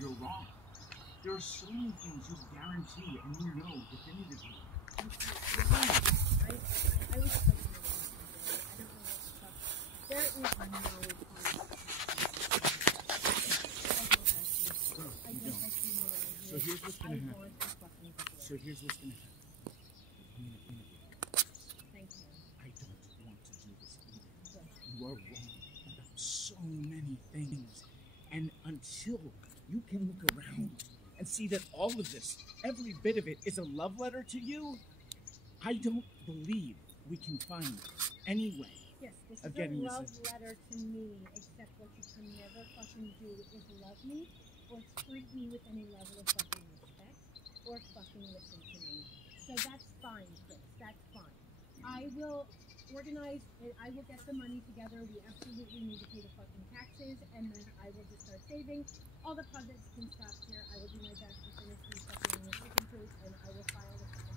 you're wrong. There are so many things you guarantee and you know definitively. I was so there is no point. So here's what's gonna happen. So here's what's gonna happen. Thank you. I don't want to do this either. You are wrong about so many things. And until you can look around and see that all of this, every bit of it, is a love letter to you, I don't believe we can find any way. Yes, this of is getting a love this letter to me, except what you can never fucking do is love me or treat me with any level of fucking respect or fucking listen to me. So that's fine, Chris. That's fine. I will organize and I will get the money together. We absolutely need to pay the fucking taxes, and then I will just start saving. All the projects can stop here. I will do my best to finish these fucking chicken coops, and I will file the fucking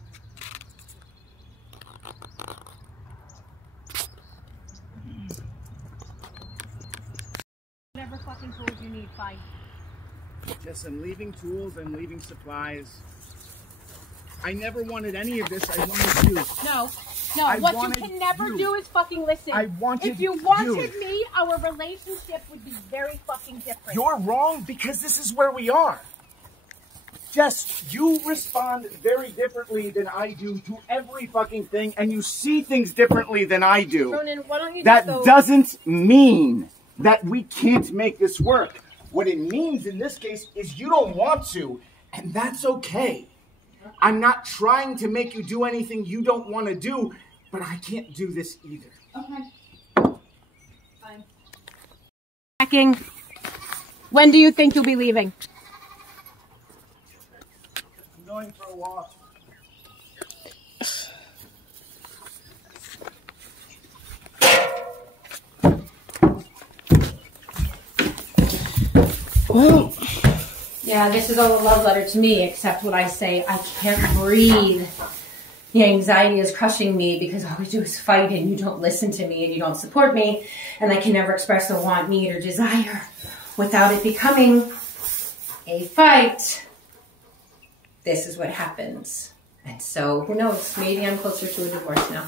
whatever fucking tools you need, fine. Yes, I'm leaving tools, I'm leaving supplies. I never wanted any of this. I wanted you. No, I what you wanted can never you. do is fucking listen. I wanted If you wanted you. me, our relationship would be very fucking different. You're wrong because this is where we are. Jess, you respond very differently than I do to every fucking thing, and you see things differently than I do. Ronan, why don't you That just go... doesn't mean that we can't make this work. What it means in this case is you don't want to, and that's okay. I'm not trying to make you do anything you don't want to do, but I can't do this either. Okay. Fine. Packing. When do you think you'll be leaving? I'm going for a walk. Whoa. Yeah, this is all a love letter to me, except what I say, I can't breathe. The anxiety is crushing me because all we do is fight and you don't listen to me and you don't support me, and I can never express a want, need, or desire without it becoming a fight. This is what happens. And so, who knows, maybe I'm closer to a divorce now.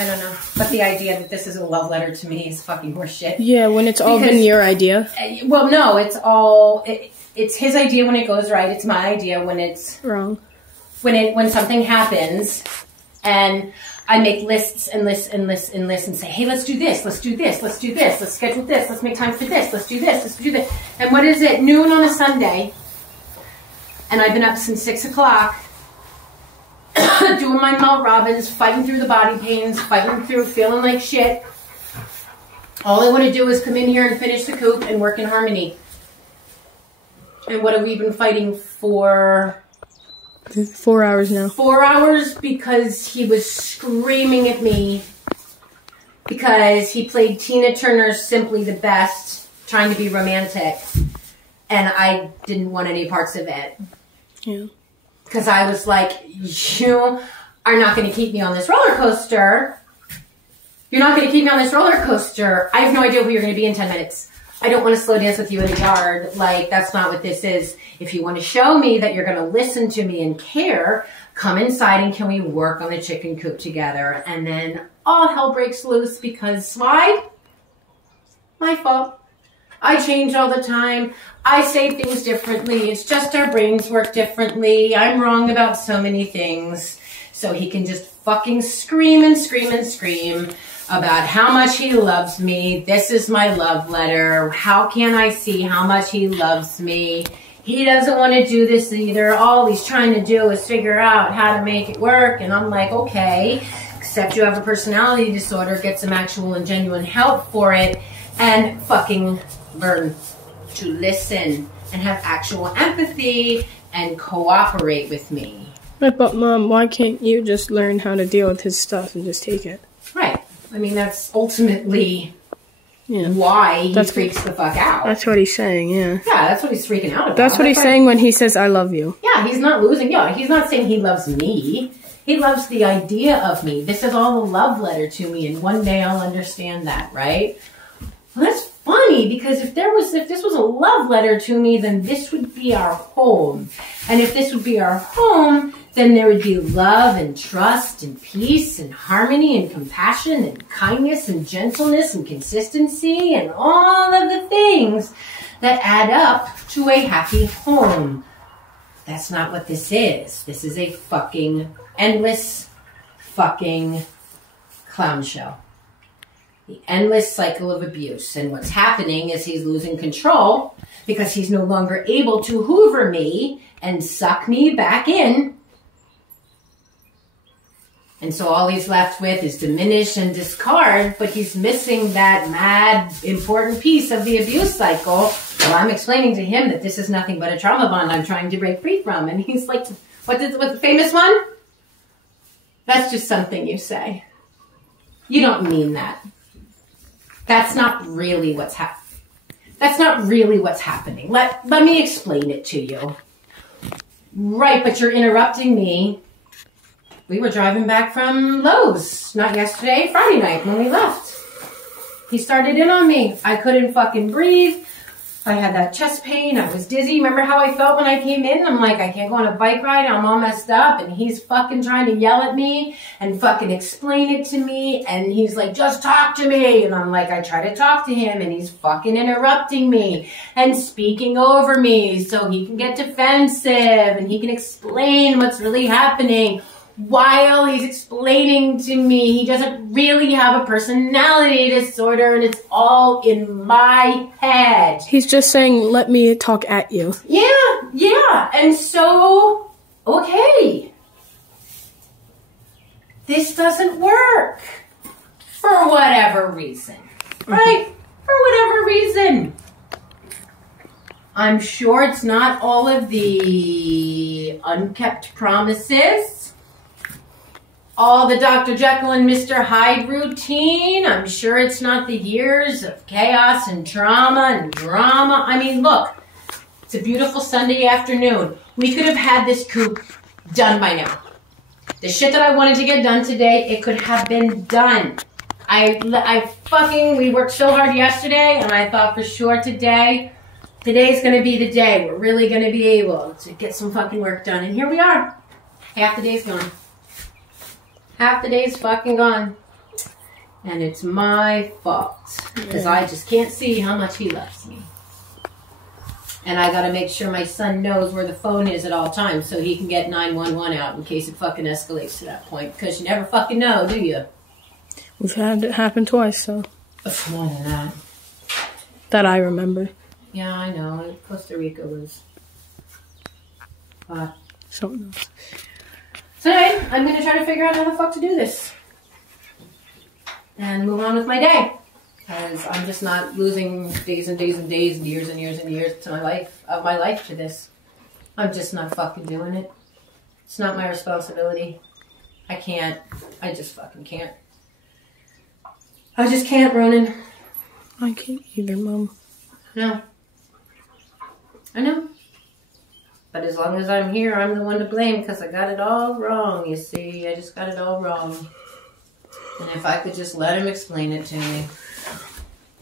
I don't know. But the idea that this is a love letter to me is fucking horseshit. Yeah, when it's all been your idea. Well, no, it's all... It's his idea when it goes right. It's my idea when it's... Wrong. When something happens and I make lists and lists and lists and lists and say, hey, let's do this, let's do this, let's do this, let's schedule this, let's make time for this, let's do this, let's do this. And what is it? Noon on a Sunday. And I've been up since 6 o'clock doing my Mel Robbins, fighting through the body pains, fighting through feeling like shit. All I want to do is come in here and finish the coop and work in harmony. And what have we been fighting for? 4 hours now. 4 hours because he was screaming at me because he played Tina Turner's Simply the Best, trying to be romantic. And I didn't want any parts of it. Yeah. Because I was like, you are not going to keep me on this roller coaster. You're not going to keep me on this roller coaster. I have no idea who you're going to be in 10 minutes. I don't want to slow dance with you in a yard. Like, that's not what this is. If you want to show me that you're going to listen to me and care, come inside and can we work on the chicken coop together? And then all hell breaks loose because why? My fault. I change all the time. I say things differently. It's just our brains work differently. I'm wrong about so many things. So he can just fucking scream and scream and scream about how much he loves me. This is my love letter. How can I see how much he loves me? He doesn't want to do this either. All he's trying to do is figure out how to make it work. And I'm like, okay, except you have a personality disorder, get some actual and genuine help for it, and fucking learn to listen and have actual empathy and cooperate with me. But Mom, why can't you just learn how to deal with his stuff and just take it? Right. I mean, that's ultimately why he freaks the fuck out. That's what he's saying, yeah. Yeah, that's what he's freaking out about. That's what he's saying when he says, I love you. Yeah, he's not losing. Yeah, he's not saying he loves me. He loves the idea of me. This is all a love letter to me, and one day I'll understand that, right? Well, that's fine. funny because if this was a love letter to me, then this would be our home. And if this would be our home, then there would be love and trust and peace and harmony and compassion and kindness and gentleness and consistency and all of the things that add up to a happy home. That's not what this is. This is a fucking endless fucking clown show. The endless cycle of abuse. And what's happening is he's losing control because he's no longer able to hoover me and suck me back in. And so all he's left with is diminish and discard, but he's missing that mad important piece of the abuse cycle. Well, I'm explaining to him that this is nothing but a trauma bond I'm trying to break free from. And he's like, what's the famous one? That's just something you say. You don't mean that. That's not really what's happening. That's not really what's happening. Let me explain it to you. Right, but you're interrupting me. We were driving back from Lowe's, not yesterday, Friday night when we left. He started in on me. I couldn't fucking breathe. I had that chest pain. I was dizzy. Remember how I felt when I came in? I'm like, I can't go on a bike ride. I'm all messed up. And he's fucking trying to yell at me and fucking explain it to me. And he's like, just talk to me. And I'm like, I try to talk to him and he's fucking interrupting me and speaking over me so he can get defensive and he can explain what's really happening. While he's explaining to me, he doesn't really have a personality disorder and it's all in my head. He's just saying, let me talk at you. Yeah. And so, okay. This doesn't work. For whatever reason. Right? For whatever reason. I'm sure it's not all of the unkept promises. All the Dr. Jekyll and Mr. Hyde routine. I'm sure it's not the years of chaos and trauma and drama. I mean, look, it's a beautiful Sunday afternoon. We could have had this coup done by now. The shit that I wanted to get done today, it could have been done. We worked so hard yesterday, and I thought for sure today's going to be the day. We're really going to be able to get some fucking work done. And here we are. Half the day's gone. Half the day's fucking gone. And it's my fault. Because I just can't see how much he loves me. And I gotta make sure my son knows where the phone is at all times so he can get 911 out in case it fucking escalates to that point. Because you never fucking know, do you? We've had it happen twice, so. More than that. That I remember. Yeah, I know. Costa Rica was... Something else. So anyway, I'm going to try to figure out how the fuck to do this. And move on with my day. Because I'm just not losing days and days and days and years and years and years to my life to this. I'm just not fucking doing it. It's not my responsibility. I can't. I just fucking can't. I just can't, Ronan. I can't either, Mom. No. I know. But as long as I'm here, I'm the one to blame because I got it all wrong, you see. I just got it all wrong. And if I could just let him explain it to me.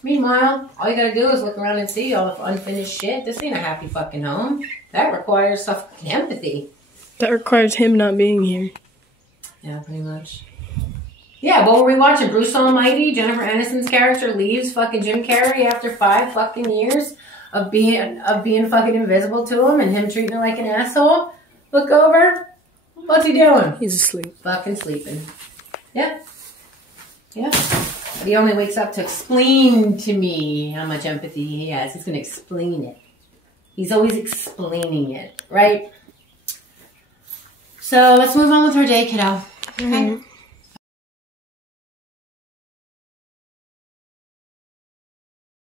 Meanwhile, all you gotta do is look around and see all the unfinished shit. This ain't a happy fucking home. That requires some fucking empathy. That requires him not being here. Yeah, pretty much. Yeah, what were we watching? Bruce Almighty? Jennifer Aniston's character leaves fucking Jim Carrey after 5 fucking years of being fucking invisible to him and him treating her like an asshole. Look over. What's he doing? He's asleep. Fucking sleeping. Yeah. Yeah. But he only wakes up to explain to me how much empathy he has. He's going to explain it. He's always explaining it, right? So let's move on with our day, kiddo. Okay?